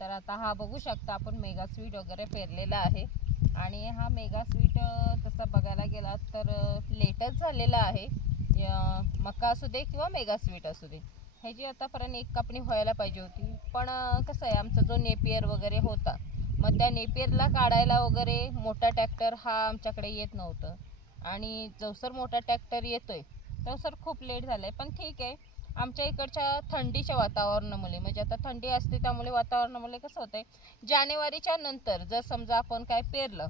तर आता हा बघू शकता आपण मेगा स्वीट वगैरे पेरलेला आहे. आणि हा मेगा स्वीट तसा बघायला गेला तर लेटच झालेला आहे. मका असू दे किंवा मेगा स्वीट असू दे. ह्याची आतापर्यंत एक कापणी व्हायला पाहिजे होती पण कसं आहे आमचा जो नेपियर वगैरे होता मग त्या नेपियरला काढायला वगैरे मोठा ट्रॅक्टर हा आमच्याकडे येत नव्हतं. आणि जवसर मोठा ट्रॅक्टर येतोय तवसर खूप लेट झालाय पण ठीक आहे. आमच्या इकडच्या थंडीच्या वातावरणामुळे म्हणजे आता थंडी असते त्यामुळे वातावरणामुळे कसं होतंय जानेवारीच्या नंतर जर समजा आपण काय पेरलं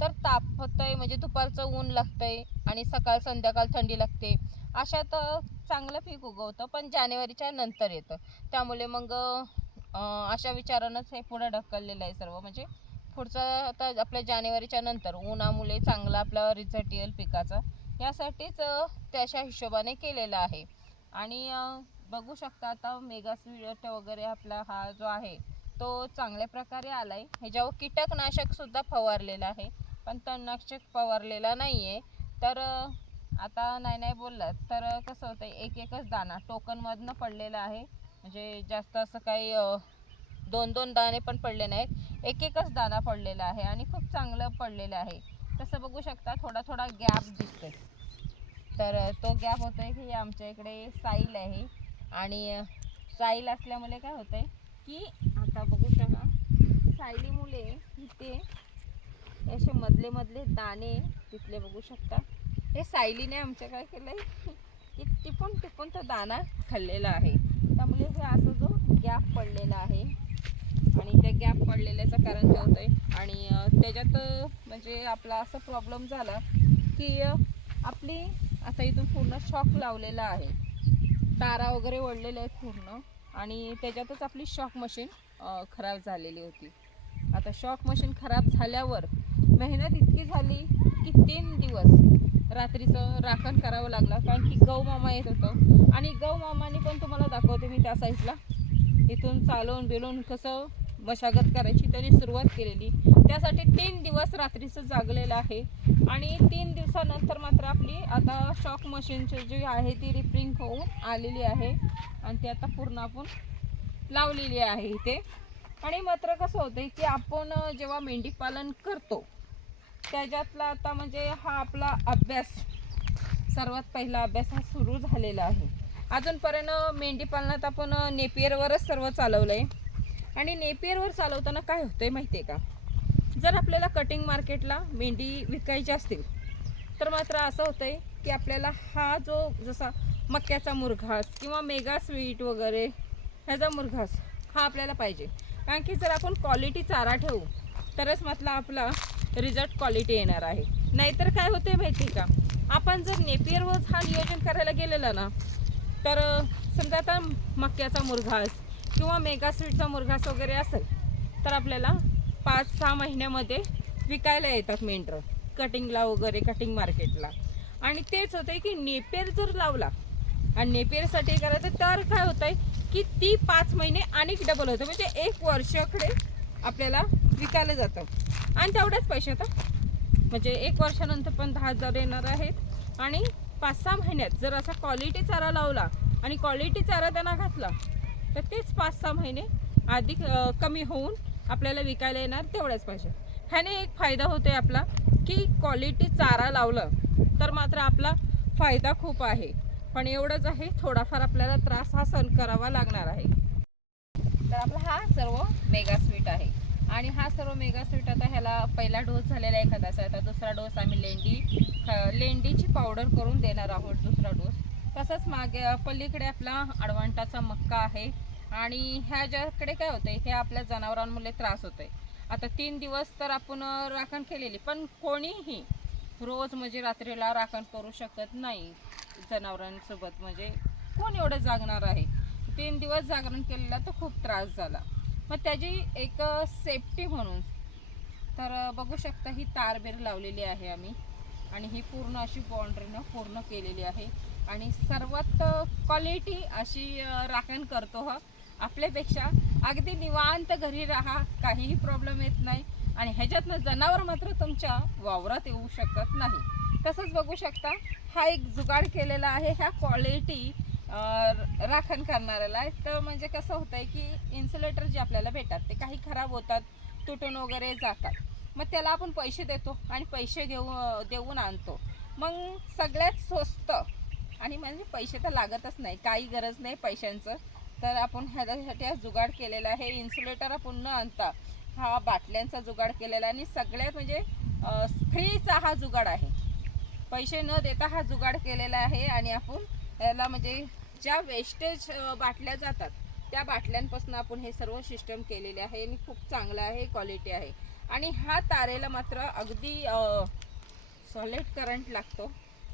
तर तापतंय म्हणजे दुपारचं ऊन लागतंय आणि सकाळ संध्याकाळ थंडी लागते. अशात तर चांगलं पीक उगवतं पण जानेवारीच्या नंतर येतं. त्यामुळे मग अशा विचारानंच हे पुढे ढकललेलं आहे सर्व. म्हणजे पुढचं आता आपल्या जानेवारीच्या नंतर उन्हामुळे चांगला आपला रिझल्ट येईल पिकाचा. यासाठीच त्याच्या हिशोबाने केलेलं आहे. आणि बघू शकता आता मेगा स्वीट वगैरे आपला हा जो आहे तो चांगल्या प्रकारे आला आहे ह्याच्यावर कीटकनाशकसुद्धा फवारलेलं आहे पण तणनाशक फवारलेला नाही आहे तर आता नाही नाही बोललात तर कसं होतं एक एकच दाणा टोकनमधनं पडलेला आहे. म्हणजे जास्त असं काही दोन दोन दाणे पण पडले नाहीत. एक एकच दाणा पडलेला आहे आणि खूप चांगलं पडलेलं आहे. तसं बघू शकता थोडा थोडा गॅप दिसतोय. तर तो गॅप होतोय की आमच्या इकडे साईल आहे. आणि साईल असल्यामुळे काय होतंय की आता बघू शका सायलीमुळे इथे असे मधले मधले दाणे तिथले बघू शकता. हे सायलीने आमच्या काय केलंय की टिपून टिपून तो दाणा खाल्लेला आहे. त्यामुळे हे असं जो गॅप पडलेला आहे. आणि त्या गॅप पडलेल्याचं कारण काय होतंय? आणि त्याच्यात म्हणजे आपला असा प्रॉब्लेम झाला की आपली आता इथून पूर्ण शॉक लावलेला आहे. तारा वगैरे ओढलेले आहेत पूर्ण. आणि त्याच्यातच आपली शॉक मशीन खराब झालेली होती. आता शॉक मशीन खराब झाल्यावर मेहनत इतकी झाली की तीन दिवस रात्रीचं राखण करावं लागलं. कारण की गौ मामा येत होतं. आणि गौ मामाने पण तुम्हाला दाखवते मी त्या साईडला. इथून चालवून बिलून कसं मशागत करायची त्यांनी सुरुवात केलेली. त्यासाठी तीन दिवस रात्रीचं जागलेलं आहे. आणि तीन दिवसानंतर मात्र आपली आता शॉक मशीनची जी आहे ती रिपेरिंग होऊन आलेली आहे. आणि ती आता पूर्ण आपण लावलेली आहे इथे. आणि मात्र कसं होतं की आपण जेव्हा मेंढीपालन करतो त्याच्यातला आता म्हणजे हा आपला अभ्यास सर्वात पहिला अभ्यास हा सुरू झालेला आहे. अजूनपर्यंत मेंढीपालनात आपण नेपियरवरच सर्व चालवलं आहे आणि नेपियरवर चालवताना काय होतं आहे माहिती आहे का? जर आपल्याला कटिंग मार्केटला मेंढी विकायची असतील तर मात्र असं होतं आहे की आपल्याला हा जो जसा मक्याचा मुरघास किंवा मेगा स्वीट वगैरे ह्याचा मुरघास हा आपल्याला पाहिजे. कारण की जर आपण क्वालिटी चारा ठेवू तरच म्हटलं आपला रिझल्ट क्वालिटी येणार आहे. नाहीतर काय होते माहिती आहे का? आपण जर नेपियरवर हा नियोजन करायला गेलेलं ना तर समजा आता मक्याचा मुरघास किंवा मेगा स्वीटचा मुरघास वगैरे असेल तर आपल्याला पाच सहा महिन्यामध्ये विकायला येतात मेंढरं कटिंगला वगैरे कटिंग मार्केटला आणि तेच होतंय की नेपेर जर लावला आणि नेपेरसाठी करायचं तर काय होतंय की ती पाच महिने आणि डबल होतं. म्हणजे एक वर्षाकडे आपल्याला विकायला जातं. आणि तेवढ्याच पैसे हं. म्हणजे एक वर्षानंतर पण दहा हजार येणार आहेत. आणि पाच सहा महिन्यात जर असा क्वालिटी चारा लावला आणि क्वालिटी चारा त्यांना घातला तर तेच पाच सहा महिने अधिक कमी होऊन आपल्याला विकायला येणार तेवढ्याच पाहिजे ह्याने एक फायदा होतो आहे आपला की क्वालिटी चारा लावलं तर मात्र आपला फायदा खूप आहे. पण एवढंच आहे थोडाफार आपल्याला त्रास हा सहन करावा लागणार आहे. तर आपला हा सर्व मेगा स्वीट आहे. आणि हा सर्व मेगा स्वीट आता ह्याला पहिला डोस झालेला आहे एखाद्याचा. आता दुसरा डोस आम्ही लेंडी लेंडीची पावडर करून देणार आहोत दुसरा डोस तसंच मागे पलीकडे आपला अडवंटाचा मक्का आहे. आणि ह्या ज्याकडे काय होतंय हे आपल्या जनावरांमुळे त्रास होतोय. आता तीन दिवस तर आपण राखण केलेली पण कोणीही रोज म्हणजे रात्रीला राखण करू शकत नाही जनावरांसोबत. म्हणजे कोण एवढं जागणार आहे? तीन दिवस जागरण केलेला तर खूप त्रास झाला. मग त्याची एक सेफ्टी म्हणून तर बघू शकता ही तारबेर लावलेली आहे आम्ही. आणि ही पूर्ण अशी बाउंड्रीनं पूर्ण केलेली आहे. आणि सर्वात क्वालिटी अशी राखण करतो हा. आपल्यापेक्षा अगदी निवांत घरी राहा काहीही प्रॉब्लेम येत नाही. आणि ह्याच्यातनं जनावर मात्र तुमच्या वावरात येऊ शकत नाही. तसंच बघू शकता हा एक जुगाड केलेला आहे ह्या क्वालिटी राखण करणाऱ्याला. आहे. तर म्हणजे कसं होतं आहे की इन्सुलेटर जे आपल्याला भेटतात ते काही खराब होतात तुटून वगैरे जातात. मग त्याला आपण पैसे देतो आणि पैसे घेऊ देऊन आणतो. मग सगळ्यात स्वस्त आणि म्हणजे पैसे तर लागतच नाही काही गरज नाही पैशांचं. तर आपण ह्याच्यासाठी हा जुगाड केलेला आहे. इन्सुलेटर आपण न आणता हा बाटल्यांचा जुगाड केलेला आहे. आणि सगळ्यात म्हणजे फ्रीचा हा जुगाड आहे. पैसे न देता हा जुगाड केलेला आहे. आणि आपण याला म्हणजे ज्या वेस्टेज बाटल्या जातात त्या बाटल्यांपासून आपण हे सर्व सिस्टम केलेले आहे. आणि खूप चांगलं आहे क्वालिटी आहे. आणि हा तारेला मात्र अगदी सॉलिड करंट लागतो.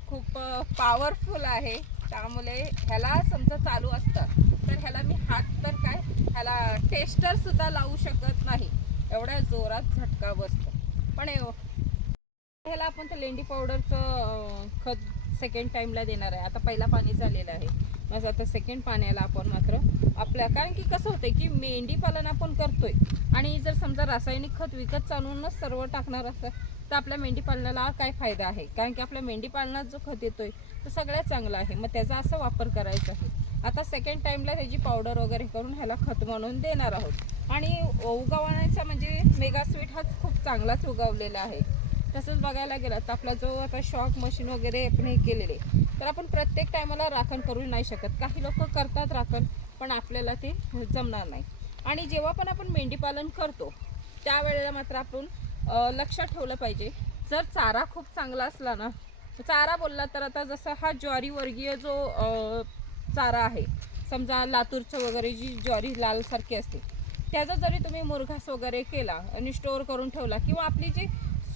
खूप पॉवरफुल आहे. त्यामुळे ह्याला समजा चालू असतं तर ह्याला मी हात तर काय ह्याला टेस्टरसुद्धा लावू शकत नाही. एवढ्या जोरात झटका बसतो. पण ह्याला आपण तर लेंडी पावडरचं खत सेकंड टाईमला देणार आहे. आता पहिला पाणी झालेलं आहे. मग आता सेकंड पाण्याला आपण मात्र आपल्या कारण की कसं होतंय की मेंढी पालन आपण करतोय. आणि जर समजा रासायनिक खत विकत चालूनच सर्व टाकणार असतं तर आपल्या मेंढी पालनाला काय फायदा आहे? कारण की आपल्या मेंढी पालनात जो खत येतोय तो सगळ्यात चांगला आहे. मग त्याचा असा वापर करायचा आहे. आता सेकंड टाईमला त्याची पावडर वगैरे करून ह्याला खत म्हणून देणार आहोत. आणि उगवण्याचा म्हणजे मेगा स्वीट हा खूप चांगलाच उगवलेला आहे. तसंच बघायला गेलं तर आपला जो आता शॉक मशीन वगैरे आपण हे केलेले तर आपण प्रत्येक टायमाला राखण करू नाही शकत. काही लोक करतात राखण पण आपल्याला ते जमणार नाही. आणि जेव्हा पण आपण मेंढीपालन करतो त्यावेळेला मात्र आपण लक्षात ठेवलं पाहिजे. जर चारा खूप चांगला असला ना चारा बोलला तर आता जसा हा ज्वारी वर्गीय जो चारा आहे समजा लातूरचं वगैरे जी ज्वारी लालसारखी असते त्याचा जरी तुम्ही मुरघास वगैरे केला आणि स्टोअर करून ठेवला किंवा आपली जी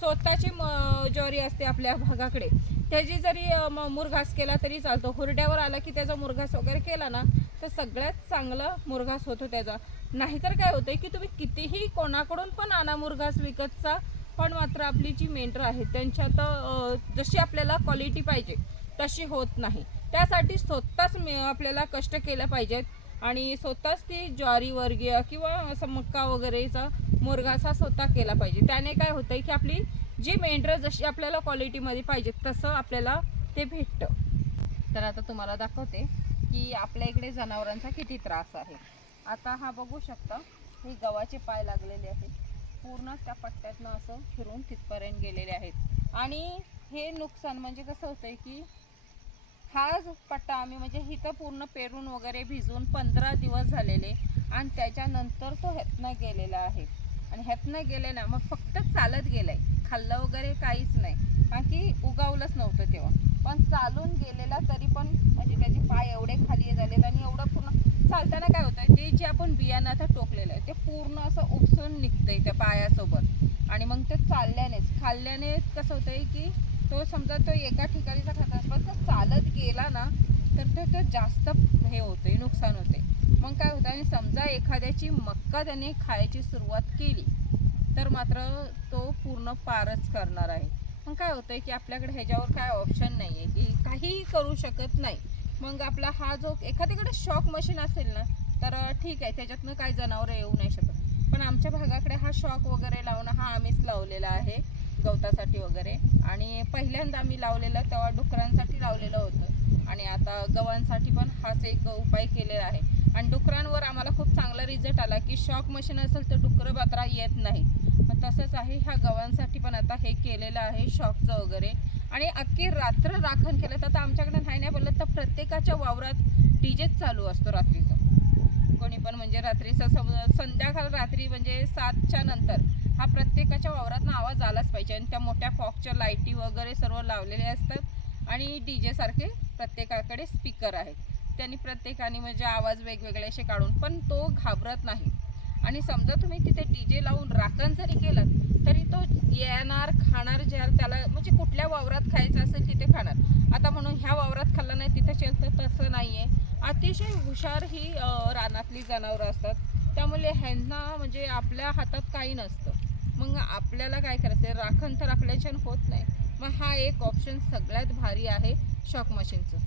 स्वतःची म- ज्वारी असते आपल्या भागाकडे. त्याची जरी म- मुरघास केला तरी चालतो. हुरड्यावर आला की त्याचा मुरघास वगैरे केला ना तर सगळ्यात चांगला मुरघास होतो त्याचा. नाहीतर काय होतं की तुम्ही कितीही कोणाकडून पण आणा मुरघास विकतचा पण मात्र आपली जी मेंढर आहे त्यांच्यात जशी आपल्याला क्वालिटी पाहिजे तशी होत नाही. त्यासाठी स्वतःच मे- आपल्याला कष्ट केलं पाहिजेत. आणि स्वतःच ती ज्वारी वर्गीय किंवा असं मक्का वगैरेचा मुरघासा स्वतः केला पाहिजे. त्याने काय होतंय की आपली जी मेंढरं जशी आपल्याला क्वालिटीमध्ये पाहिजे तसं आपल्याला ते भेटतं. तर आता तुम्हाला दाखवते की आपल्या इकडे जनावरांचा किती त्रास आहे. आता हा बघू शकता हे गव्हाचे पाय लागलेले आहेत. पूर्ण त्या पट्ट्यातनं असं फिरून तिथपर्यंत गेलेले आहेत. आणि हे नुकसान म्हणजे कसं होतंय की हा पट्टा आम्ही म्हणजे इथं पूर्ण पेरून वगैरे भिजून पंधरा दिवस झालेले आणि त्याच्यानंतर तो ह्यातनं गेलेला आहे. आणि ह्यातनं गेले ना मग फक्त चालत गेलाय. खाल्लं वगैरे काहीच नाही. कारण की उगावलंच नव्हतं तेव्हा. पण चालून गेलेला तरी पण म्हणजे त्याचे पाय एवढे खाली झालेत आणि एवढं पूर्ण चालताना काय होतं ते जे आपण बियाणं आता टोकलेलं आहे ते पूर्ण असं उपसून निघतंय त्या पायासोबत. आणि मग ते चालल्यानेच खाल्ल्याने कसं होतंय की तो समजा तो एका ठिकाणीचा खाता पण तो चालत गेला ना तर ते ते जास्त हे होते नुकसान होते मग काय होतं आणि समजा एखाद्याची मक्का त्याने खायची सुरुवात केली तर मात्र तो पूर्ण पारच करणार आहे. मग काय होतंय की आपल्याकडे ह्याच्यावर काय ऑप्शन नाही आहे की काहीही करू शकत नाही. मग आपला हा जो एखाद्याकडे शॉक मशीन असेल ना तर ठीक आहे त्याच्यातनं काही जनावरं येऊ नाही शकत. पण आमच्या भागाकडे हा शॉक वगैरे लावणं हा आम्हीच लावलेला आहे. गवतासाठी वगैरे. आणि पहिल्यांदा आम्ही लावलेलं तेव्हा डुकरांसाठी लावलेलं होतं. आणि आता गव्हांसाठी पण हाच एक उपाय केलेला आहे. आणि डुकरांवर आम्हाला खूप चांगला रिझल्ट आला की शॉक मशीन असेल तर डुकरं बात्रा येत नाही. मग तसंच आहे ह्या गव्हांसाठी पण आता हे केलेलं आहे शॉकचं वगैरे. आणि अख्खी रात्र राखण केलं तर आता आमच्याकडे नाही नाही बोललं तर प्रत्येकाच्या वावरात डीजेच चालू असतो रात्रीचा. कोणी पण म्हणजे रात्रीचा सम संध्याकाळ रात्री म्हणजे सातच्या नंतर हा प्रत्येकाच्या वावरातनं आवाज आलाच पाहिजे त्या मोठ्या फॉकच्या लाईटी वगैरे सर्व लावलेले असतात आणि डी जेसारखे प्रत्येकाकडे स्पीकर आहेत. त्यांनी प्रत्येकाने म्हणजे आवाज वेगवेगळे असे काढून पण तो घाबरत नाही. आणि समजा तुम्ही तिथे डी जे लावून राखण जरी केलं तरी तो येणार खाणार ज्या त्याला म्हणजे कुठल्या वावरात खायचं असेल तिथे खाणार. आता म्हणून ह्या वावरात खाल्लं नाही तिथे चेल तर तसं नाही आहे अतिशय हुशार ही रानातली जनावरं असतात. त्यामुळे ह्यांना म्हणजे आपल्या हातात काही नसतं. मग आपल्याला काय करायचं राखण तर आपल्याच्यानं होत नाही. मग हा एक ऑप्शन सगळ्यात भारी आहे शॉक मशीनचं